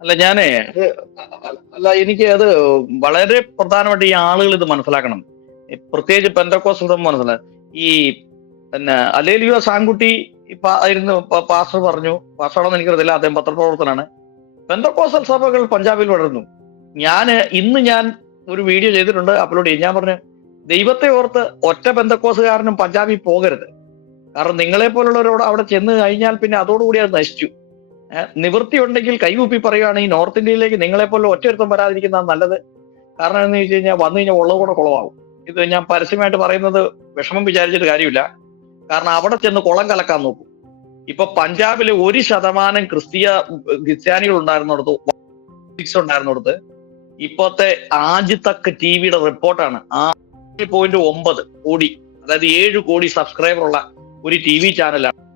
അല്ല ഞാനേ അല്ല എനിക്ക് അത് വളരെ പ്രധാനമായിട്ട് ഈ ആളുകൾ ഇത് മനസ്സിലാക്കണം. പ്രത്യേകിച്ച് പെന്തക്കോസ് മനസ്സിലായി ഈ പിന്നെ അലേലിയോ സാങ്കുട്ടി ഇപ്പൊ ആയിരുന്നു പാസ്റ്റർ പറഞ്ഞു. പാസ്റ്ററാണെന്ന് എനിക്കറിയില്ല അദ്ദേഹം പത്രപ്രവർത്തനാണ് പെന്തക്കോസൽ സഭകൾ പഞ്ചാബിൽ വളർന്നു ഞാൻ ഇന്ന് ഞാൻ ഒരു വീഡിയോ ചെയ്തിട്ടുണ്ട് അപ്ലോഡ് ചെയ്യും. ഞാൻ പറഞ്ഞു ദൈവത്തെ ഓർത്ത് ഒറ്റ ബന്ധക്കോസുകാരനും പഞ്ചാബിൽ പോകരുത്. കാരണം നിങ്ങളെ പോലുള്ളവരോട് അവിടെ ചെന്ന് കഴിഞ്ഞാൽ പിന്നെ അതോടുകൂടി അത് നശിച്ചു. നിവൃത്തി ഉണ്ടെങ്കിൽ കൈകൂപ്പി പറയുകയാണെങ്കിൽ നോർത്ത് ഇന്ത്യയിലേക്ക് നിങ്ങളെ പോലെ ഒറ്റയൊരുത്തം വരാതിരിക്കുന്നതാണ് നല്ലത്. കാരണം എന്ന് വെച്ച് കഴിഞ്ഞാൽ വന്നു കഴിഞ്ഞാൽ ഉള്ളത് കൂടെ കുളമാവും ഇത് ഞാൻ പരസ്യമായിട്ട് പറയുന്നത് വിഷമം വിചാരിച്ചിട്ട് കാര്യമില്ല. കാരണം അവിടെ ചെന്ന് കുളം കലക്കാൻ നോക്കും. ഇപ്പൊ പഞ്ചാബിൽ ഒരു ശതമാനം ക്രിസ്തീയ ക്രിസ്ത്യാനികൾ ഉണ്ടായിരുന്നിടത്ത് ഉണ്ടായിരുന്നിടത്ത് ഇപ്പോഴത്തെ ആജിത്തക്ക് ടി വിയുടെ റിപ്പോർട്ടാണ്. ആറ് പോയിന്റ് ഒമ്പത് കോടി അതായത് ഏഴ് കോടി സബ്സ്ക്രൈബർ ഉള്ള ഒരു ടി വി ചാനലാണ്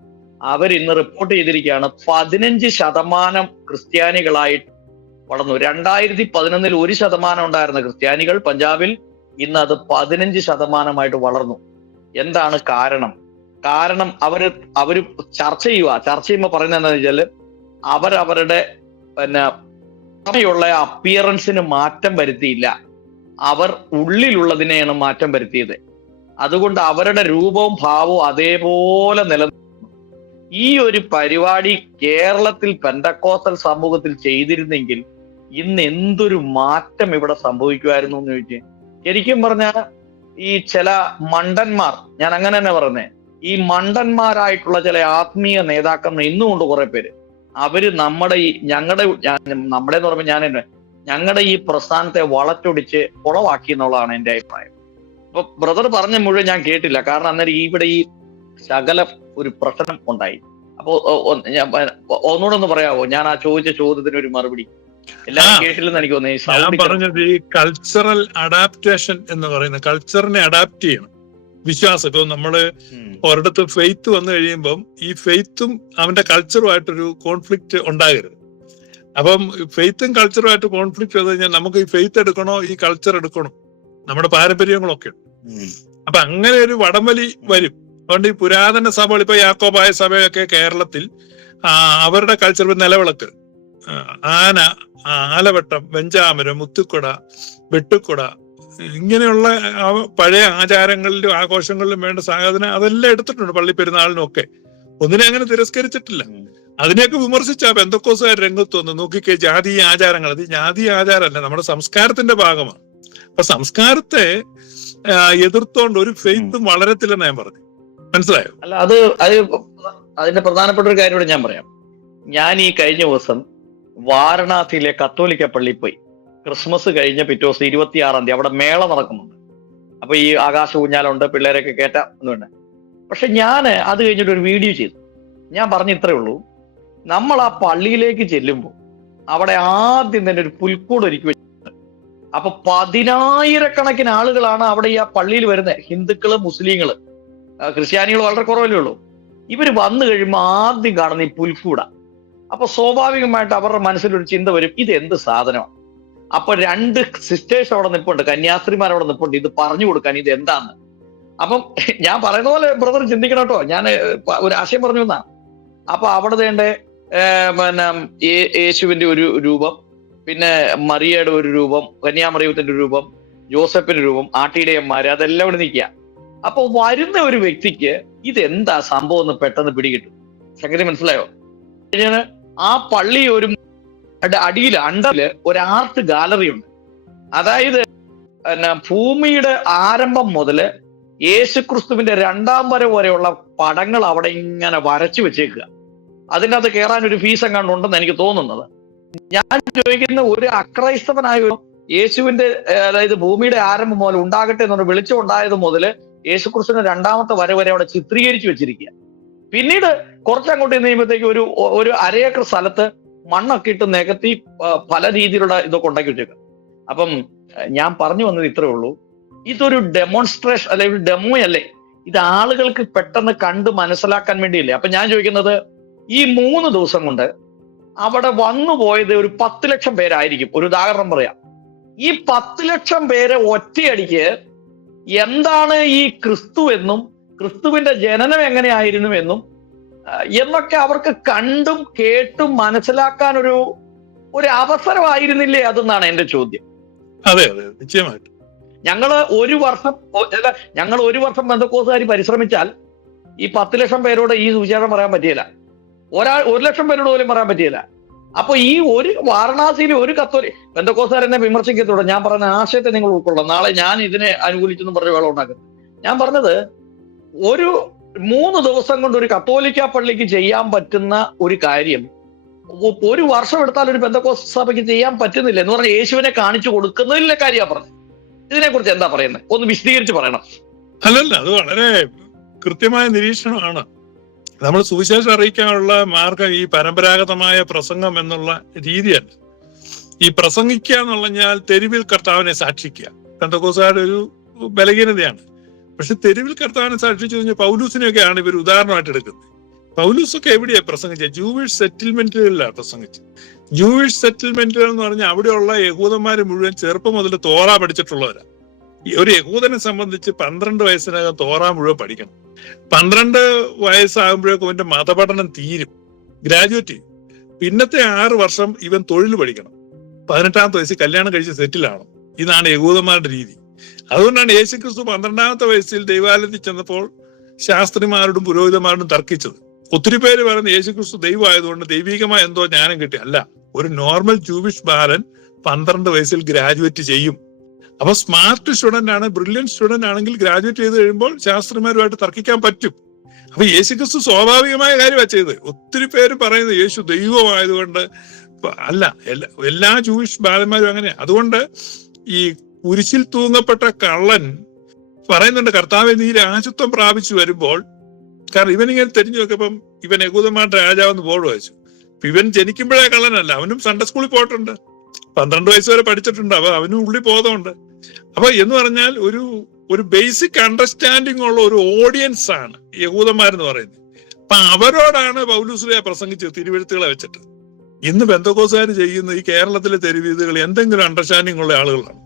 അവർ ഇന്ന് റിപ്പോർട്ട് ചെയ്തിരിക്കുകയാണ്. പതിനഞ്ച് ശതമാനം ക്രിസ്ത്യാനികളായി വളർന്നു. രണ്ടായിരത്തി പതിനൊന്നിൽ ഒരു ശതമാനം ഉണ്ടായിരുന്ന ക്രിസ്ത്യാനികൾ പഞ്ചാബിൽ ഇന്ന് അത് പതിനഞ്ച് ശതമാനമായിട്ട് വളർന്നു. എന്താണ് കാരണം? കാരണം അവർ അവർ ചർച്ച ചെയ്യുക. ചർച്ച ചെയ്യുമ്പോൾ പറയുന്നത് എന്താണെന്ന് വെച്ചാൽ അവരവരുടെ പിന്നെ പുറമെയുള്ള അപ്പിയറൻസിന് മാറ്റം വരുത്തിയില്ല. അവർ ഉള്ളിലുള്ളതിനെയാണ് മാറ്റം വരുത്തിയത്. അതുകൊണ്ട് അവരുടെ രൂപവും ഭാവവും അതേപോലെ നിലനിൽക്കുന്നു ഈ ഒരു പരിപാടി കേരളത്തിൽ പെന്തക്കോസൽ സമൂഹത്തിൽ ചെയ്തിരുന്നെങ്കിൽ ഇന്ന് എന്തൊരു മാറ്റം ഇവിടെ സംഭവിക്കുമായിരുന്നു എന്ന് ചോദിച്ചു ശരിക്കും പറഞ്ഞാൽ ഈ ചില മണ്ടന്മാർ ഞാൻ അങ്ങനെ തന്നെ പറഞ്ഞേ ഈ മണ്ടന്മാരായിട്ടുള്ള ചില ആത്മീയ നേതാക്കൾ ഇന്നുകൊണ്ട് കുറെ പേര്. അവർ നമ്മുടെ ഈ ഞങ്ങളുടെ നമ്മുടെ എന്ന് പറയുമ്പോൾ ഞാൻ ഞങ്ങളുടെ ഈ പ്രസ്ഥാനത്തെ വളച്ചൊടിച്ച് കുളവാക്കി എന്നുള്ളതാണ് എന്റെ അഭിപ്രായം. അപ്പൊ ബ്രദർ പറഞ്ഞ മുഴുവൻ ഞാൻ കേട്ടില്ല. കാരണം അന്നേരം ഇവിടെ ഈ ശകല ഒരു പ്രശ്നം ഉണ്ടായി. അപ്പോ ഞാൻ ഒന്നുകൂടെ ഒന്ന് പറയാവോ? ഞാൻ ആ ചോദിച്ച ചോദ്യത്തിന് ഒരു മറുപടി. ഞാൻ പറഞ്ഞത് ഈ കൾച്ചറൽ അഡാപ്റ്റേഷൻ എന്ന് പറയുന്ന കൾച്ചറിനെ അഡാപ്റ്റ് ചെയ്യണം. വിശ്വാസം ഇപ്പൊ നമ്മൾ. ഒരിടത്ത് ഫെയ്ത്ത് വന്നു കഴിയുമ്പം ഈ ഫെയ്ത്തും അവന്റെ കൾച്ചറുമായിട്ടൊരു കോൺഫ്ലിക്റ്റ് ഉണ്ടാകരുത്. അപ്പം ഫെയ്ത്തും കൾച്ചറുമായിട്ട് കോൺഫ്ലിക്റ്റ് വന്നു കഴിഞ്ഞാൽ നമുക്ക് ഈ ഫെയ്ത്ത് എടുക്കണോ? ഈ കൾച്ചർ എടുക്കണോ? നമ്മുടെ പാരമ്പര്യങ്ങളൊക്കെ അപ്പൊ അങ്ങനെ ഒരു വടംവലി വരും. അതുകൊണ്ട് ഈ പുരാതന സഭകൾ ഇപ്പൊ യാക്കോബായ സഭയൊക്കെ കേരളത്തിൽ അവരുടെ കൾച്ചർ നിലവിളക്ക്. ആന ആലവട്ടം വെഞ്ചാമരം മുത്തുക്കുട വെട്ടുക്കുട ഇങ്ങനെയുള്ള പഴയ ആചാരങ്ങളിലും ആഘോഷങ്ങളിലും വേണ്ട സാധനം അതെല്ലാം എടുത്തിട്ടുണ്ട് പള്ളി പെരുന്നാളിനൊക്കെ ഒന്നിനെ അങ്ങനെ തിരസ്കരിച്ചിട്ടില്ല. അതിനെയൊക്കെ വിമർശിച്ച ബന്ധക്കോസുകാർ രംഗത്ത് വന്ന്? നോക്കിക്കേ ജാതീയ ആചാരങ്ങൾ. അത് ജാതീയ ആചാരമല്ല നമ്മുടെ സംസ്കാരത്തിന്റെ ഭാഗമാണ്. അപ്പൊ സംസ്കാരത്തെ എതിർത്തോണ്ട് ഒരു ഫെയ്ത്തും വളരത്തില്ലെന്ന് ഞാൻ പറഞ്ഞു. മനസ്സിലായോ? അല്ല അത് അത് അതിന്റെ പ്രധാനപ്പെട്ട ഒരു കാര്യം ഞാൻ പറയാം. ഞാൻ ഈ കഴിഞ്ഞ ദിവസം വാരണാസിയിലെ കത്തോലിക്ക പള്ളിയിൽ പോയി. ക്രിസ്മസ് കഴിഞ്ഞ പിറ്റേ ദിവസം ഇരുപത്തിയാറാം തീയതി അവിടെ മേള നടക്കുന്നുണ്ട്. അപ്പൊ ഈ ആകാശ ഊഞ്ഞാലുണ്ട് പിള്ളേരൊക്കെ എന്ന് എന്നുണ്ട് പക്ഷെ ഞാൻ അത് കഴിഞ്ഞിട്ട് ഒരു വീഡിയോ ചെയ്തു. ഞാൻ പറഞ്ഞ ഇത്രയേ ഉള്ളൂ. നമ്മൾ ആ പള്ളിയിലേക്ക് ചെല്ലുമ്പോൾ അവിടെ ആദ്യം തന്നെ ഒരു പുൽക്കൂട് ഒരുക്കി വെച്ചിട്ടുണ്ട് അപ്പൊ പതിനായിരക്കണക്കിന് ആളുകളാണ് അവിടെ ഈ ആ പള്ളിയിൽ വരുന്നത്. ഹിന്ദുക്കൾ മുസ്ലിങ്ങൾ. ക്രിസ്ത്യാനികൾ വളരെ കുറവല്ലേ ഉള്ളൂ. ഇവർ വന്നു കഴിയുമ്പോൾ ആദ്യം കാണുന്ന ഈ പുൽക്കൂട. അപ്പൊ സ്വാഭാവികമായിട്ട് അവരുടെ മനസ്സിലൊരു ചിന്ത വരും ഇത് എന്ത് സാധനമാണ് അപ്പൊ രണ്ട് സിസ്റ്റേഴ്സ് അവിടെ നിൽപ്പുണ്ട് കന്യാസ്ത്രീമാർ അവിടെ നിൽപ്പുണ്ട് ഇത് പറഞ്ഞു കൊടുക്കാൻ ഇത് എന്താന്ന്. അപ്പം ഞാൻ പറയുന്ന പോലെ ബ്രദർ ചിന്തിക്കണം കേട്ടോ. ഞാൻ ഒരു ആശയം പറഞ്ഞു എന്നാ അപ്പൊ അവിടെ വേണ്ട പിന്നെ യേശുവിന്റെ ഒരു രൂപം പിന്നെ മറിയയുടെ ഒരു രൂപം കന്യാമറിയത്തിന്റെ രൂപം ജോസഫിന്റെ രൂപം ആട്ടിടയന്മാര് അതെല്ലാം ഇവിടെ നിൽക്കുക. അപ്പൊ വരുന്ന ഒരു വ്യക്തിക്ക് ഇതെന്താ സംഭവം എന്ന് പെട്ടെന്ന് പിടികിട്ടും. സംഗതി മനസ്സിലായോ? ആ പള്ളി ഒരു അടിയിൽ അണ്ടറിൽ ഒരു ആർട്ട് ഗാലറി ഉണ്ട്. അതായത് ഭൂമിയുടെ ആരംഭം മുതൽ യേശുക്രിസ്തുവിന്റെ രണ്ടാം വരെ വരെയുള്ള പടങ്ങൾ അവിടെ ഇങ്ങനെ വരച്ചു വെച്ചേക്കുക. അതിന്റെ അകത്ത് കയറാൻ ഒരു ഫീസ് എങ്ങാണ്ട് ഉണ്ടെന്ന് എനിക്ക് തോന്നുന്നത്. ഞാൻ ചോദിക്കുന്ന ഒരു അക്രൈസ്തവനായ യേശുവിന്റെ അതായത് ഭൂമിയുടെ ആരംഭം മുതൽ ഉണ്ടാകട്ടെ എന്നുള്ള വെളിച്ചം ഉണ്ടായത് മുതൽ യേശുക്രിസ്തുവിന്റെ രണ്ടാമത്തെ വരെ വരെ അവിടെ ചിത്രീകരിച്ചു വെച്ചിരിക്കുക. പിന്നീട് കുറച്ചങ്ങോട്ട് ചെയ്യുമ്പോഴത്തേക്ക് ഒരു ഒരു അരയേക്കർ സ്ഥലത്ത് മണ്ണൊക്കെ ഇട്ട് നികത്തി പല രീതിയിലുള്ള ഇതൊക്കെ ഉണ്ടാക്കി വെച്ചേക്കാം അപ്പം ഞാൻ പറഞ്ഞു വന്നത് ഇത്രേ ഉള്ളൂ. ഇതൊരു ഡെമോൺസ്ട്രേഷൻ അല്ലെ ഒരു ഡെമോ അല്ലേ? ഇത് ആളുകൾക്ക് പെട്ടെന്ന് കണ്ട് മനസ്സിലാക്കാൻ വേണ്ടിയില്ലേ? അപ്പൊ ഞാൻ ചോദിക്കുന്നത് ഈ മൂന്ന് ദിവസം കൊണ്ട് അവിടെ വന്നു പോയത് ഒരു പത്ത് ലക്ഷം പേരായിരിക്കും. ഒരു ഉദാഹരണം പറയാം. ഈ പത്ത് ലക്ഷം പേരെ ഒറ്റയടിക്ക് എന്താണ് ഈ ക്രിസ്തു എന്നും ക്രിസ്തുവിന്റെ ജനനം എങ്ങനെയായിരുന്നു എന്നും എന്നൊക്കെ അവർക്ക് കണ്ടും കേട്ടും മനസ്സിലാക്കാൻ ഒരു ഒരു അവസരമായിരുന്നില്ലേ അതെന്നാണ് എന്റെ ചോദ്യം. അതെ അതെ നിശ്ചയമായിട്ട്. ഞങ്ങൾ ഒരു വർഷം അല്ല ഞങ്ങൾ ഒരു വർഷം ബന്ധക്കോസുകാരി പരിശ്രമിച്ചാൽ ഈ പത്ത് ലക്ഷം പേരോട് ഈ സുവിശേഷം പറയാൻ പറ്റിയില്ല. ഒരാൾ ഒരു ലക്ഷം പേരോട് പോലും പറയാൻ പറ്റിയില്ല. അപ്പൊ ഈ ഒരു വാരണാസിയിൽ ഒരു കത്തോലി ബന്ധക്കോസുകാർ എന്നെ വിമർശിക്കത്തോടെ ഞാൻ പറഞ്ഞ ആശയത്തെ നിങ്ങൾ ഉൾക്കൊള്ളാം നാളെ ഞാൻ ഇതിനെ അനുകൂലിച്ചെന്ന് പറഞ്ഞ വേള ഉണ്ടാക്കും ഞാൻ പറഞ്ഞത് ഒരു മൂന്ന് ദിവസം കൊണ്ട് ഒരു കത്തോലിക്ക പള്ളിക്ക് ചെയ്യാൻ പറ്റുന്ന ഒരു കാര്യം ഒരു വർഷം എടുത്താൽ ഒരു ബന്ധക്കോസ് സഭയ്ക്ക് ചെയ്യാൻ പറ്റുന്നില്ല എന്ന് പറഞ്ഞാൽ യേശുവിനെ കാണിച്ചു കൊടുക്കുന്നതിലെ കാര്യമാണ് പറഞ്ഞത്. ഇതിനെ കുറിച്ച് എന്താ പറയുന്നത്? ഒന്ന് വിശദീകരിച്ച് പറയണം. അല്ലല്ല അത് വളരെ കൃത്യമായ നിരീക്ഷണമാണ്. നമ്മൾ സുവിശേഷം അറിയിക്കാനുള്ള മാർഗം ഈ പരമ്പരാഗതമായ പ്രസംഗം എന്നുള്ള രീതിയല്ല. ഈ പ്രസംഗിക്കുക എന്നുള്ള തെരുവിൽ കർത്താവിനെ സാക്ഷിക്കുക. പെന്തക്കോസുകാരുടെ ഒരു ബലഹീനതയാണ്. പക്ഷെ തെരുവിൽ കർത്താവിനെ സാക്ഷിച്ചു കഴിഞ്ഞാൽ പൗലൂസിനെയൊക്കെയാണ് ഇവർ ഉദാഹരണമായിട്ട് എടുക്കുന്നത്. പൗലൂസൊക്കെ എവിടെയാണ് പ്രസംഗിച്ചത്? ജൂവിഷ് സെറ്റിൽമെന്റുകളിലാണ് പ്രസംഗിച്ചത്. ജൂവിഷ് സെറ്റിൽമെന്റുകൾ എന്ന് പറഞ്ഞാൽ അവിടെയുള്ള യഹൂദന്മാർ മുഴുവൻ ചെറുപ്പം മുതൽ തോറ പഠിച്ചിട്ടുള്ളവരാണ് ഒരു യഹൂദനെ സംബന്ധിച്ച് പന്ത്രണ്ട് വയസ്സിനകം തോറ മുഴുവൻ പഠിക്കണം. പന്ത്രണ്ട് വയസ്സാകുമ്പോഴേക്കും അവന്റെ മതപഠനം തീരും. ഗ്രാജുവേറ്റ് ചെയ്യും. പിന്നത്തെ ആറ് വർഷം ഇവൻ തൊഴിൽ പഠിക്കണം. പതിനെട്ടാമത്തെ വയസ്സിൽ കല്യാണം കഴിച്ച് സെറ്റിലാണ് ഇതാണ് യഹൂദന്മാരുടെ രീതി. അതുകൊണ്ടാണ് യേശുക്രിസ്തു പന്ത്രണ്ടാമത്തെ വയസ്സിൽ ദൈവാലയത്തിൽ ചെന്നപ്പോൾ ശാസ്ത്രിമാരോടും പുരോഹിതന്മാരോടും തർക്കിച്ചത്. ഒത്തിരി പേര് പറയുന്നത് യേശുക്രിസ്തു ദൈവമായതുകൊണ്ട് ദൈവികമായ എന്തോ ജ്ഞാനം കിട്ടി. അല്ല ഒരു നോർമൽ ജൂവിഷ് ബാലൻ പന്ത്രണ്ട് വയസ്സിൽ ഗ്രാജുവേറ്റ് ചെയ്യും. അപ്പൊ സ്മാർട്ട് സ്റ്റുഡന്റ് ആണ് ബ്രില്യൻ സ്റ്റുഡന്റ് ആണെങ്കിൽ ഗ്രാജുവേറ്റ് ചെയ്ത് കഴിയുമ്പോൾ ശാസ്ത്രന്മാരുമായിട്ട് തർക്കിക്കാൻ പറ്റും. അപ്പൊ യേശു ക്രിസ്തു സ്വാഭാവികമായ കാര്യമാണ് ചെയ്തത്. ഒത്തിരി പേര് പറയുന്നത് യേശു ദൈവമായതുകൊണ്ട് അല്ല എല്ലാ എല്ലാ ജൂയിഷ് ബാലന്മാരും അങ്ങനെ. അതുകൊണ്ട് ഈ കുരിശിൽ തൂങ്ങപ്പെട്ട കള്ളൻ പറയുന്നുണ്ട് കർത്താവെ നീ രാജത്വം പ്രാപിച്ചു വരുമ്പോൾ കാരണം ഇവനിങ്ങനെ തെരഞ്ഞു നോക്കിയപ്പം ഇവൻ യകൂദന്മാരുടെ രാജാവെന്ന് ബോർഡ് വായിച്ചു. ഇവൻ ജനിക്കുമ്പോഴേ കള്ളനല്ല അവനും സൺഡേ സ്കൂളിൽ പോയിട്ടുണ്ട്. പന്ത്രണ്ട് വയസ്സ് വരെ പഠിച്ചിട്ടുണ്ട് അപ്പൊ അവനും ഉള്ളിൽ ബോധമുണ്ട്. അപ്പൊ എന്ന് പറഞ്ഞാൽ ഒരു ഒരു ബേസിക് അണ്ടർസ്റ്റാൻഡിങ് ഉള്ള ഒരു ഓഡിയൻസ് ആണ് യഹൂദന്മാരെന്ന് പറയുന്നത്. അപ്പൊ അവരോടാണ് പൗലൂസ്ലിയ പ്രസംഗിച്ചത് തിരുവഴുത്തുകളെ വെച്ചിട്ട്. ഇന്ന് ബന്ധക്കോസുകാർ ചെയ്യുന്ന ഈ കേരളത്തിലെ തെരുവീതുകൾ എന്തെങ്കിലും അണ്ടർസ്റ്റാൻഡിങ് ഉള്ള ആളുകളാണ്.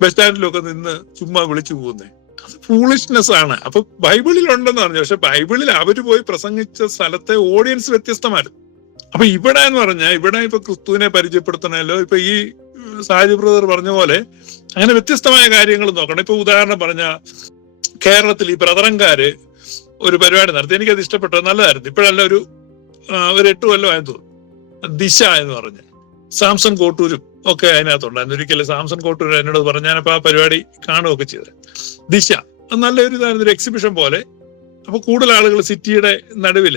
ബസ് സ്റ്റാൻഡിലൊക്കെ നിന്ന് ചുമ്മാ വിളിച്ചു പോകുന്നത് അത് ഫൂളിഷ്നെസ് ആണ്. അപ്പൊ ബൈബിളിൽ ഉണ്ടെന്ന് പറഞ്ഞു. പക്ഷെ ബൈബിളിൽ അവർ പോയി പ്രസംഗിച്ച സ്ഥലത്തെ ഓഡിയൻസ് വ്യത്യസ്തമായിരുന്നു. അപ്പൊ ഇവിടെ എന്ന് പറഞ്ഞാൽ ഇവിടെ ഇപ്പൊ ക്രിസ്തുവിനെ പരിചയപ്പെടുത്തണല്ലോ ഇപ്പൊ ഈ സാജി ബ്രദർ പറഞ്ഞ പോലെ അങ്ങനെ വ്യത്യസ്തമായ കാര്യങ്ങൾ നോക്കണം. ഇപ്പൊ ഉദാഹരണം പറഞ്ഞ കേരളത്തിൽ ഈ ബ്രദറൻകാര് ഒരു പരിപാടി നടത്തി. എനിക്കത് ഇഷ്ടപ്പെട്ടു നല്ലതായിരുന്നു. ഇപ്പോഴല്ല ഒരു ഒരു എട്ട് കൊല്ലം തോന്നുന്നു. ദിശ എന്ന് പറഞ്ഞ്. സാംസൺ കോട്ടൂരും ഒക്കെ അതിനകത്തുണ്ടായിരുന്നു. ഒരിക്കലും സാംസൺ കോട്ടൂർ എന്നോട് പറഞ്ഞു ഞാനപ്പോ ആ പരിപാടി കാണുകയൊക്കെ ചെയ്തത് ദിശ. നല്ലൊരു ഇതായിരുന്നു ഒരു എക്സിബിഷൻ പോലെ. അപ്പൊ കൂടുതൽ ആളുകൾ സിറ്റിയുടെ നടുവിൽ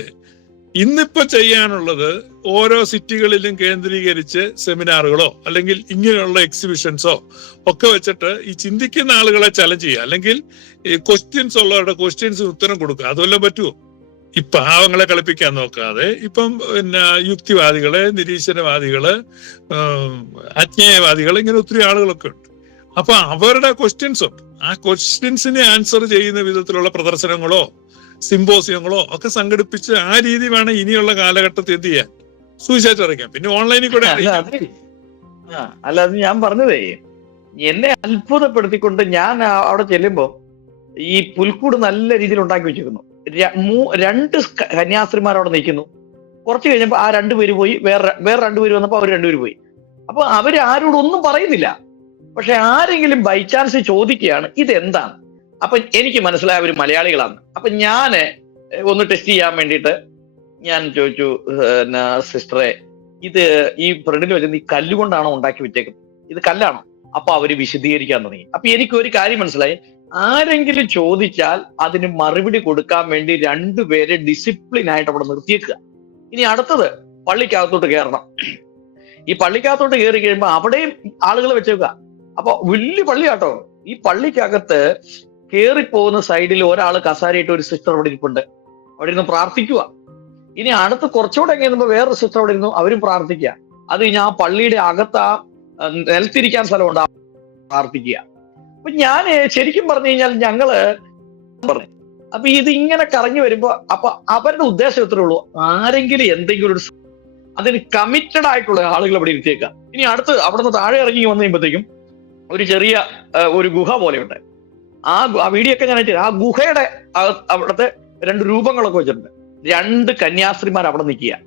ഇന്നിപ്പോ ചെയ്യാനുള്ളത് ഓരോ സിറ്റികളിലും കേന്ദ്രീകരിച്ച് സെമിനാറുകളോ അല്ലെങ്കിൽ ഇങ്ങനെയുള്ള എക്സിബിഷൻസോ ഒക്കെ വെച്ചിട്ട് ഈ ചിന്തിക്കുന്ന ആളുകളെ ചലഞ്ച് ചെയ്യുക. അല്ലെങ്കിൽ ഈ ക്വസ്റ്റ്യൻസ് ഉള്ളവരുടെ ക്വസ്റ്റ്യൻസിന് ഉത്തരം കൊടുക്കുക. അതുവല്ലം പറ്റുമോ ഈ പാവങ്ങളെ കളിപ്പിക്കാൻ നോക്കാതെ. ഇപ്പം പിന്നെ യുക്തിവാദികൾ നിരീശ്വരവാദികൾ അജ്ഞേയവാദികൾ ഇങ്ങനെ ഒത്തിരി ആളുകളൊക്കെ ഉണ്ട്. അപ്പൊ അവരുടെ ക്വസ്റ്റ്യൻസ് ആ ക്വസ്റ്റ്യൻസിനെ ആൻസർ ചെയ്യുന്ന വിധത്തിലുള്ള പ്രദർശനങ്ങളോ സിംബോസിയങ്ങളോ ഒക്കെ സംഘടിപ്പിച്ച് ആ രീതി വേണം ഇനിയുള്ള കാലഘട്ടത്തിൽ എന്ത് ചെയ്യാൻ? സുവിശേഷം അറിയിക്കാം പിന്നെ ഓൺലൈനിൽ കൂടെ അല്ല അത്. ഞാൻ പറഞ്ഞതേ എന്നെ അത്ഭുതപ്പെടുത്തിക്കൊണ്ട് ഞാൻ അവിടെ ചെല്ലുമ്പോ ഈ പുൽക്കൂട് നല്ല രീതിയിൽ ഉണ്ടാക്കി വെച്ചിരുന്നു രണ്ട് കന്യാസ്ത്രീമാർ അവിടെ നിൽക്കുന്നു. കുറച്ച് കഴിഞ്ഞപ്പോ ആ രണ്ടുപേര് പോയി വേറെ വേറെ രണ്ടുപേര് വന്നപ്പോ അവർ രണ്ടുപേര് പോയി. അപ്പൊ അവർ ആരോടും ഒന്നും പറയുന്നില്ല. പക്ഷെ ആരെങ്കിലും ബൈ ചാൻസ് ചോദിക്കുകയാണ് ഇതെന്താണ്? അപ്പൊ എനിക്ക് മനസ്സിലായ ഒരു മലയാളികളാണ്. അപ്പൊ ഞാൻ ഒന്ന് ടെസ്റ്റ് ചെയ്യാൻ വേണ്ടിയിട്ട് ഞാൻ ചോദിച്ചു സിസ്റ്ററെ ഇത് ഈ ഫ്രണ്ടിൽ വെച്ച് ഈ കല്ലുകൊണ്ടാണോ ഉണ്ടാക്കി വെച്ചേക്കുന്നത്? ഇത് കല്ലാണോ. അപ്പൊ അവർ വിശദീകരിക്കാൻ തുടങ്ങി. അപ്പൊ എനിക്ക് ഒരു കാര്യം മനസ്സിലായി. ആരെങ്കിലും ചോദിച്ചാൽ അതിന് മറുപടി കൊടുക്കാൻ വേണ്ടി രണ്ടുപേരെ ഡിസിപ്ലിൻ ആയിട്ട് അവിടെ നിർത്തിയേക്കുക. ഇനി അടുത്തത് പള്ളിക്കകത്തോട്ട് കയറണം. ഈ പള്ളിക്കകത്തോട്ട് കയറി കഴിയുമ്പോൾ അവിടെയും ആളുകൾ വെച്ചേക്കുക. അപ്പൊ വലിയ പള്ളിയാട്ടോ. ഈ പള്ളിക്കകത്ത് കയറിപ്പോകുന്ന സൈഡിൽ ഒരാൾ കസാരയിട്ട് ഒരു സിസ്റ്റർ അവിടെ ഇരിപ്പുണ്ട്. അവിടെ ഇരുന്ന് പ്രാർത്ഥിക്കുക ഇനി അടുത്ത് കുറച്ചുകൂടെ കഴിയുമ്പോൾ വേറൊരു സിസ്റ്റർ അവിടെ ഇരുന്നു അവരും പ്രാർത്ഥിക്കുക. അത് കഴിഞ്ഞ് ആ പള്ളിയുടെ അകത്ത് ആ നിലത്തിരിക്കാൻ സ്ഥലമുണ്ട്. പ്രാർത്ഥിക്കുക. അപ്പൊ ഞാൻ ശരിക്കും പറഞ്ഞു കഴിഞ്ഞാൽ ഞങ്ങൾ പറഞ്ഞു. അപ്പൊ ഇത് ഇങ്ങനെ കറങ്ങി വരുമ്പോ അപ്പൊ അവരുടെ ഉദ്ദേശം എത്രേ ഉള്ളൂ. ആരെങ്കിലും എന്തെങ്കിലും ഒരു അതിന് കമ്മിറ്റഡ് ആയിട്ടുള്ള ആളുകൾ അവിടെ ഇരുത്തിയേക്കുക. ഇനി അടുത്ത് അവിടുന്ന് താഴെ ഇറങ്ങി വന്നു കഴിയുമ്പോഴത്തേക്കും ഒരു ചെറിയ ഒരു ഗുഹ പോലെ പോലെയുണ്ട്. ആ വീഡിയോ ഒക്കെ ഞാൻ അയച്ചു ആ ഗുഹയുടെ അവിടുത്തെ രണ്ട് രൂപങ്ങളൊക്കെ വെച്ചിട്ടുണ്ട്. രണ്ട് കന്യാസ്ത്രീമാർ അവിടെ നിൽക്കുക.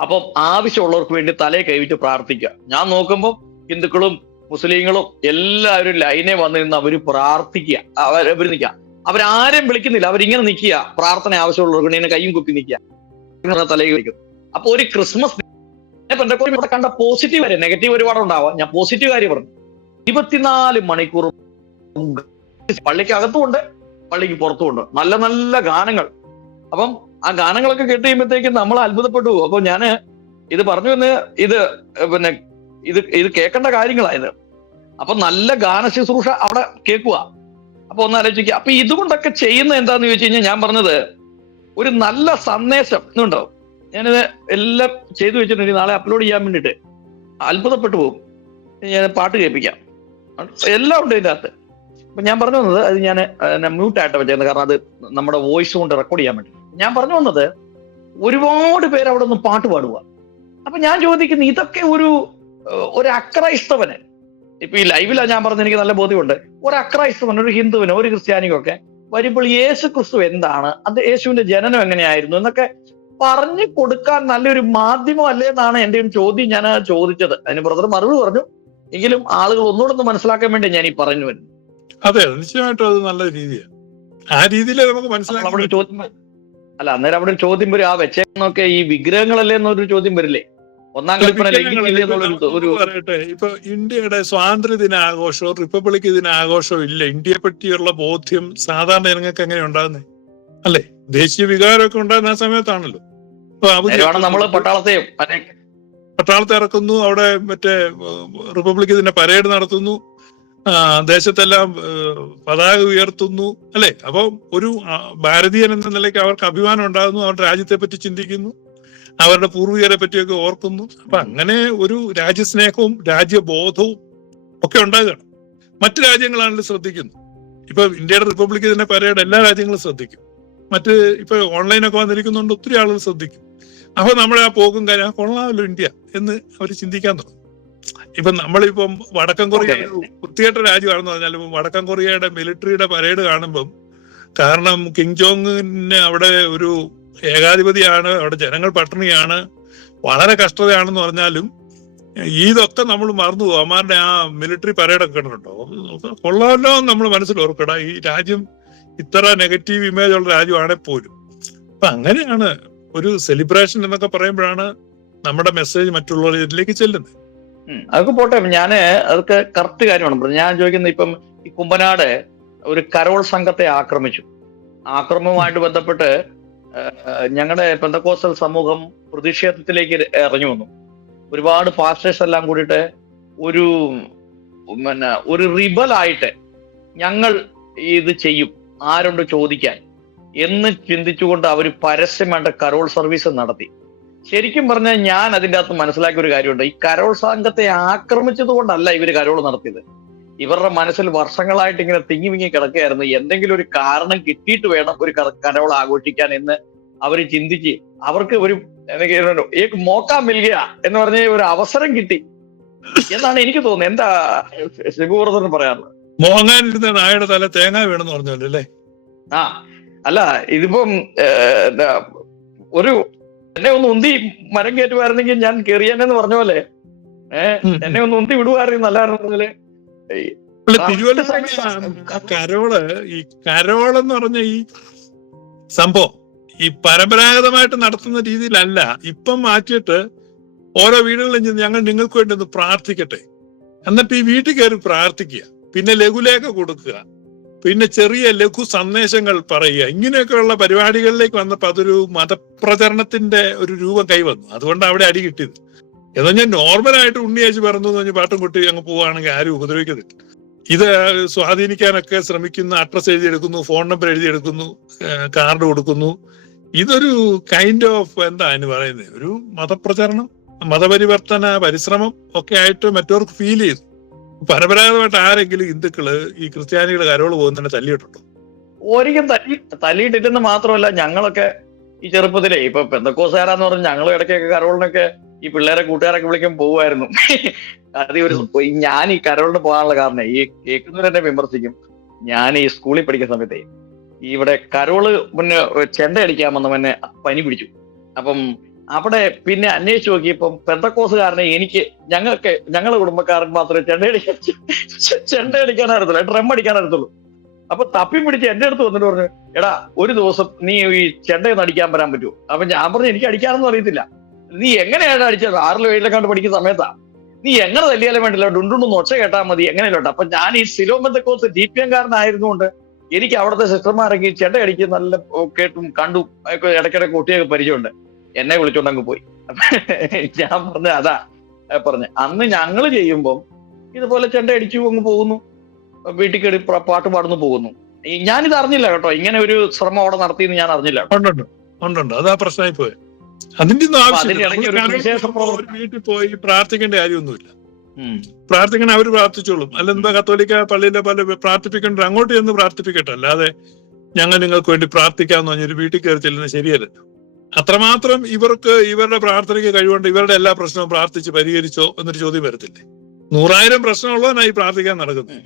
അപ്പം ആവശ്യമുള്ളവർക്ക് വേണ്ടി തലയെ കൈവിട്ട് പ്രാർത്ഥിക്കുക. ഞാൻ നോക്കുമ്പോൾ ഹിന്ദുക്കളും മുസ്ലിങ്ങളും എല്ലാവരും ലൈനെ വന്ന് നിന്ന് അവർ പ്രാർത്ഥിക്കുക. അവർ അവർ നിൽക്കുക. അവരാരും വിളിക്കുന്നില്ല. അവരിങ്ങനെ നിൽക്കുക. പ്രാർത്ഥന ആവശ്യമുള്ളവർക്ക് ഇങ്ങനെ കൈയും കുപ്പി നിൽക്കുക. തലയിൽ വയ്ക്കും അപ്പൊ ഒരു ക്രിസ്മസ് ഇവിടെ കണ്ട പോസിറ്റീവ് കാര്യം നെഗറ്റീവ് ഒരുപാട് ഉണ്ടാവാം ഞാൻ പോസിറ്റീവ് കാര്യം പറഞ്ഞു. ഇരുപത്തിനാല് മണിക്കൂർ പള്ളിക്ക് അകത്തുമുണ്ട് പള്ളിക്ക് പുറത്തുമുണ്ട് നല്ല നല്ല ഗാനങ്ങൾ. അപ്പം ആ ഗാനങ്ങളൊക്കെ കേട്ട് കഴിയുമ്പോഴത്തേക്കും നമ്മൾ അത്ഭുതപ്പെട്ടു അപ്പൊ ഞാൻ ഇത് പറഞ്ഞു എന്ന് ഇത് പിന്നെ ഇത് ഇത് കേൾക്കേണ്ട കാര്യങ്ങളായത് അപ്പൊ നല്ല ഗാന ശുശ്രൂഷ അവിടെ കേൾക്കുക. അപ്പൊ ഒന്ന് ആലോചിക്കുക. അപ്പൊ ഇതുകൊണ്ടൊക്കെ ചെയ്യുന്ന എന്താന്ന് ചോദിച്ചു കഴിഞ്ഞാൽ ഞാൻ പറഞ്ഞത് ഒരു നല്ല സന്ദേശം ഇന്നുണ്ടോ ഞാനിത് എല്ലാം ചെയ്തു വെച്ചിട്ടുണ്ട്. നാളെ അപ്ലോഡ് ചെയ്യാൻ വേണ്ടിയിട്ട്. അത്ഭുതപ്പെട്ടു പോകും. ഞാൻ പാട്ട് കേൾപ്പിക്കാം. എല്ലാം ഉണ്ട് ഇതിന്റെ അകത്ത്. ഞാൻ പറഞ്ഞു വന്നത് അത് ഞാൻ മ്യൂട്ട് ആയിട്ട് വെച്ചത് കാരണം അത് നമ്മുടെ വോയിസ് കൊണ്ട് റെക്കോർഡ് ചെയ്യാൻ വേണ്ടി ഞാൻ പറഞ്ഞു വന്നത് ഒരുപാട് പേര് അവിടെ നിന്ന് പാട്ട് പാടുക. അപ്പൊ ഞാൻ ചോദിക്കുന്നു ഇതൊക്കെ ഒരു ഒരു അക്രൈസ്തവന് ഇപ്പൊ ഈ ലൈവിലാ ഞാൻ പറഞ്ഞത് എനിക്ക് നല്ല ബോധ്യമുണ്ട്. ഒരു അക്രൈസ്തവൻ ഒരു ഹിന്ദുവിന് ഒരു ക്രിസ്ത്യാനിക്കോ ഒക്കെ വരുമ്പോൾ യേശു ക്രിസ്തു എന്താണ്? അത് യേശുവിന്റെ ജനനം എങ്ങനെയായിരുന്നു? എന്നൊക്കെ പറഞ്ഞു കൊടുക്കാൻ നല്ലൊരു മാധ്യമം അല്ലേ എന്നാണ് എന്റെ ഒരു ചോദ്യം ഞാൻ ചോദിച്ചത്. അതിന് ബ്രദർ മറുപടി പറഞ്ഞു. എങ്കിലും ആളുകൾ ഒന്നുകൂടെ ഒന്ന് മനസ്സിലാക്കാൻ വേണ്ടി ഞാൻ ഈ പറഞ്ഞു വരുന്നു. അതെ നിശ്ചയമായിട്ടും അത് നല്ല രീതിയാണ് ആ രീതിയിൽ നമുക്ക് ചോദ്യം അല്ല അന്നേരം അവിടെ ഒരു ചോദ്യം വരും. ആ വെച്ചേന്നൊക്കെ ഈ വിഗ്രഹങ്ങളല്ലേ എന്നൊരു ചോദ്യം വരില്ലേ? ഒന്നാം പറയട്ടെ ഇപ്പൊ ഇന്ത്യയുടെ സ്വാതന്ത്ര്യ ദിന ആഘോഷവും റിപ്പബ്ലിക് ദിന ആഘോഷവും ഇല്ല. ഇന്ത്യയെ പറ്റിയുള്ള ബോധ്യം സാധാരണ ജനങ്ങൾക്ക് എങ്ങനെ ഉണ്ടാകുന്നേ? അല്ലേ? ദേശീയ വികാരമൊക്കെ ഉണ്ടാകുന്ന ആ സമയത്താണല്ലോ. നമ്മൾ പട്ടാളത്തെയും പട്ടാളത്തെ ഇറക്കുന്നു അവിടെ മറ്റേ റിപ്പബ്ലിക് ദിന പരേഡ് നടത്തുന്നു. ദേശത്തെല്ലാം പതാക ഉയർത്തുന്നു അല്ലെ? അപ്പൊ ഒരു ഭാരതീയൻ എന്ന നിലയ്ക്ക് അവർക്ക് അഭിമാനം ഉണ്ടാകുന്നു അവരുടെ രാജ്യത്തെ പറ്റി ചിന്തിക്കുന്നു അവരുടെ പൂർവികരെ പറ്റിയൊക്കെ ഓർക്കുന്നു. അപ്പൊ അങ്ങനെ ഒരു രാജ്യസ്നേഹവും രാജ്യബോധവും ഒക്കെ ഉണ്ടാകുകയാണ്. മറ്റു രാജ്യങ്ങളാണെങ്കിലും ശ്രദ്ധിക്കുന്നു ഇപ്പൊ ഇന്ത്യയുടെ റിപ്പബ്ലിക് തന്നെ പരേഡ് എല്ലാ രാജ്യങ്ങളും ശ്രദ്ധിക്കും. മറ്റ് ഇപ്പൊ ഓൺലൈനൊക്കെ വന്നിരിക്കുന്നുണ്ട് ഒത്തിരി ആളുകൾ ശ്രദ്ധിക്കും. അപ്പൊ നമ്മളെ ആ പോകും കാര്യം കൊള്ളാമല്ലോ ഇന്ത്യ എന്ന് അവർ ചിന്തിക്കാൻ തുടങ്ങും. ഇപ്പൊ നമ്മളിപ്പം വടക്കൻ കൊറിയ വൃത്തികെട്ട രാജ്യമാണെന്ന് പറഞ്ഞാൽ വടക്കൻ കൊറിയയുടെ മിലിറ്ററിയുടെ പരേഡ് കാണുമ്പം കാരണം കിങ് ജോങ്ങിന് അവിടെ ഒരു ഏകാധിപതിയാണ് അവിടെ ജനങ്ങൾ പട്ടിണിയാണ് വളരെ കഷ്ടതയാണെന്ന് പറഞ്ഞാലും ഇതൊക്കെ നമ്മൾ മറന്നു പോകും. അമ്മാരുടെ ആ മിലിറ്ററി പരേഡൊക്കെ കണ്ടിട്ടുണ്ടോ? കൊള്ളാമല്ലോ നമ്മൾ മനസ്സിൽ ഓർക്കട. ഈ രാജ്യം ഇത്ര നെഗറ്റീവ് ഇമേജ് ഉള്ള രാജ്യമാണെങ്കിൽ പോലും. അപ്പൊ അങ്ങനെയാണ് ഒരു സെലിബ്രേഷൻ എന്നൊക്കെ പറയുമ്പോഴാണ് നമ്മുടെ മെസ്സേജ് മറ്റുള്ളവരിലേക്ക് ചെല്ലുന്നത്. അതൊക്കെ പോട്ടെ ഞാൻ അതൊക്കെ കറക്റ്റ് കാര്യമാണ്. ഞാൻ ചോദിക്കുന്നത് ഇപ്പം ഈ കുമ്പനാട് ഒരു കരോൾ സംഘത്തെ ആക്രമിച്ചു. ആക്രമവുമായിട്ട് ബന്ധപ്പെട്ട് ഞങ്ങളുടെ പെന്തക്കോസൽ സമൂഹം പ്രതിഷേധത്തിലേക്ക് ഇറങ്ങി വന്നു. ഒരുപാട് ഫാസ്റ്റേഴ്സ് എല്ലാം കൂടിയിട്ട് ഒരു പിന്നെ ഒരു റിബലായിട്ട് ഞങ്ങൾ ഇത് ചെയ്യും ആരുണ്ട് ചോദിക്കാൻ എന്ന് ചിന്തിച്ചുകൊണ്ട് അവർ പരസ്യമായിട്ട് കരോൾ സർവീസ് നടത്തി. ശരിക്കും പറഞ്ഞാൽ ഞാൻ അതിന്റെ അകത്ത് മനസ്സിലാക്കിയ ഒരു കാര്യമുണ്ട്. ഈ കരോൾ സംഘത്തെ ആക്രമിച്ചത് കൊണ്ടല്ല ഇവർ കരോൾ നടത്തിയത്. ഇവരുടെ മനസ്സിൽ വർഷങ്ങളായിട്ട് ഇങ്ങനെ തിങ്ങി വിങ്ങി കിടക്കുകയായിരുന്നു. എന്തെങ്കിലും ഒരു കാരണം കിട്ടിയിട്ട് വേണം ഒരു കര- കരോൾ ആഘോഷിക്കാൻ എന്ന് അവർ ചിന്തിച്ച് അവർക്ക് ഒരു എനിക്ക് ഒരു ഏക് മോക്ക മിൽകിയ എന്ന് പറഞ്ഞ ഒരു അവസരം കിട്ടി. എന്നാണ് എനിക്ക് തോന്നുന്നത്. എന്താ ശിവർദ്ധൻ പറയാറുള്ളത് നായയുടെ തല തേങ്ങ വീണെന്ന് പറഞ്ഞല്ലോ ആ അല്ല ഇതിപ്പം ഒരു എന്നെ ഒന്ന് ഉന്തി മരം കയറ്റുമായിരുന്നെങ്കിൽ ഞാൻ കയറിയാനെന്ന് പറഞ്ഞ പോലെ. ഏഹ് എന്നെ ഒന്ന് ഉന്തി വിടുവായിരുന്നു ആ കരോൾ ഈ കരോളെന്ന് പറഞ്ഞ ഈ സംഭവം ഈ പരമ്പരാഗതമായിട്ട് നടത്തുന്ന രീതിയിലല്ല. ഇപ്പം മാറ്റിയിട്ട് ഓരോ വീടുകളിലും ചെന്ന് ഞങ്ങൾ നിങ്ങൾക്ക് വേണ്ടി ഒന്ന് പ്രാർത്ഥിക്കട്ടെ. എന്നിട്ട് ഈ വീട്ടിൽ കയറി പ്രാർത്ഥിക്കുക. പിന്നെ ലഘുലേഖ കൊടുക്കുക. പിന്നെ ചെറിയ ലഘു സന്ദേശങ്ങൾ പറയുക. ഇങ്ങനെയൊക്കെയുള്ള പരിപാടികളിലേക്ക് വന്നപ്പോൾ അതൊരു മതപ്രചരണത്തിന്റെ ഒരു രൂപം കൈവന്നു. അതുകൊണ്ട് അവിടെ അടി കിട്ടിയത്. എന്നാൽ ഞാൻ നോർമലായിട്ട് ഉണ്ണിയേച്ച് പറഞ്ഞു എന്ന് പറഞ്ഞ് പാട്ടും കൊട്ടി അങ്ങ് പോവുകയാണെങ്കിൽ ആരും ഉപദ്രവിക്കത്തില്ല. ഇത് സ്വാധീനിക്കാനൊക്കെ ശ്രമിക്കുന്ന അഡ്രസ് എഴുതിയെടുക്കുന്നു ഫോൺ നമ്പർ എഴുതിയെടുക്കുന്നു കാർഡ് കൊടുക്കുന്നു. ഇതൊരു കൈൻഡ് ഓഫ് എന്താ അതിന് പറയുന്നത് ഒരു മതപ്രചരണം മതപരിവർത്തന പരിശ്രമം ഒക്കെ ആയിട്ട് മറ്റവർക്ക് ഫീൽ ചെയ്തു. പരമ്പരാഗതമായിട്ട് ആരെങ്കിലും ഹിന്ദുക്കൾ ഈ ക്രിസ്ത്യാനികളുടെ കരോൾ പോകുന്നതിനെ തല്ലിയിട്ടുണ്ടോ? ഒരിക്കലും തല്ലി തല്ലിയിട്ടില്ലെന്ന് മാത്രമല്ല ഞങ്ങളൊക്കെ ഈ ചെറുപ്പത്തിലേ ഇപ്പൊ പെന്തക്കോസാരാന്ന് പറഞ്ഞ് ഞങ്ങൾ ഇടയ്ക്കൊക്കെ കരോളിനൊക്കെ ഈ പിള്ളേരെ കൂട്ടുകാരൊക്കെ വിളിക്കാൻ പോവായിരുന്നു അത് ഒരു ഞാൻ ഈ കരോളിന് പോകാനുള്ള കാരണം ഈ കേൾക്കുന്നവരെന്നെ വിമർശിക്കും. ഞാൻ ഈ സ്കൂളിൽ പഠിക്കുന്ന സമയത്തെ ഇവിടെ കരോൾ മുന്നേ ചെണ്ട അടിക്കാൻ വന്നവനെ പനി പിടിച്ചു. അപ്പം അവിടെ പിന്നെ അന്വേഷിച്ച് നോക്കിയപ്പം പെന്തക്കോസുകാരനെ എനിക്ക് ഞങ്ങൾക്ക് ഞങ്ങളുടെ കുടുംബക്കാർക്ക് മാത്രമേ ചെണ്ടയടിക്കാൻ ചെണ്ടയടിക്കാൻ അറിയത്തുള്ളൂ ഡ്രം അടിക്കാൻ അറിയത്തുള്ളൂ. അപ്പൊ തപ്പി പിടിച്ച് എന്റെ അടുത്ത് വന്നിട്ട് പറഞ്ഞു എടാ ഒരു ദിവസം നീ ഈ ചെണ്ടയൊന്ന് അടിക്കാൻ വരാൻ പറ്റുമോ? അപ്പൊ ഞാൻ പറഞ്ഞു എനിക്ക് അടിക്കാനൊന്നും അറിയത്തില്ല. നീ എങ്ങനെയാണ് അടിച്ചത്? ആറിലും ഏഴിലോ കണ്ട് പഠിക്കുന്ന സമയത്താ? നീ എങ്ങനെ തല്ലിയാലും വേണ്ടില്ല ഡുണ്ടുണ്ടെന്ന് ഒച്ച കേട്ടാൽ മതി എങ്ങനെയല്ലോട്ടെ? അപ്പൊ ഞാൻ ഈ സിലോമെന്തക്കോസ് ജി പി എംകാരനായിരുന്നുകൊണ്ട് എനിക്ക് അവിടുത്തെ സിസ്റ്റർമാരൊക്കെ ചെണ്ട അടിക്ക് നല്ല കേട്ടും കണ്ടും ഇടയ്ക്കിടെ കുട്ടിയൊക്കെ പരിചയമുണ്ട്. എന്നെ വിളിച്ചോണ്ട് അങ്ങ് പോയി. ഞാൻ പറഞ്ഞ അതാ പറഞ്ഞു അന്ന് ഞങ്ങൾ ചെയ്യുമ്പം ഇതുപോലെ ചെണ്ട അടിച്ചു അങ്ങ് പോകുന്നു. വീട്ടിൽ കയറി പാട്ട് പാടുന്നു പോകുന്നു. ഞാനിത് അറിഞ്ഞില്ല കേട്ടോ. ഇങ്ങനെ ഒരു ശ്രമം അവിടെ നടത്തിയെന്ന് ഞാൻ അറിഞ്ഞില്ല ഉണ്ടുണ്ട് അതാ പ്രശ്നമായി അതിന്റെ ഒന്നും ആവശ്യമില്ല. വീട്ടിൽ പോയി പ്രാർത്ഥിക്കേണ്ട കാര്യമൊന്നുമില്ല. പ്രാർത്ഥിക്കണ അവർ പ്രാർത്ഥിച്ചോളും. അല്ലെന്താ കത്തോലിക്ക പള്ളിയിലെ പല പ്രാർത്ഥിപ്പിക്കേണ്ട അങ്ങോട്ട് ചെന്ന് പ്രാർത്ഥിപ്പിക്കട്ടെ. അല്ലാതെ ഞങ്ങൾ നിങ്ങൾക്ക് വേണ്ടി പ്രാർത്ഥിക്കാന്ന് പറഞ്ഞൊരു വീട്ടിൽ കയറി ചെല്ലുന്നത് ശരിയല്ല അത്രമാത്രം ഇവർക്ക് ഇവരുടെ പ്രാർത്ഥനയ്ക്ക് കഴിവുണ്ട് ഇവരുടെ എല്ലാ പ്രശ്നവും പ്രാർത്ഥിച്ച് പരിഹരിച്ചോ എന്നൊരു ചോദ്യം വരത്തില്ലേ? നൂറായിരം പ്രശ്നമുള്ളവനായി പ്രാർത്ഥിക്കാൻ നടക്കുന്നത്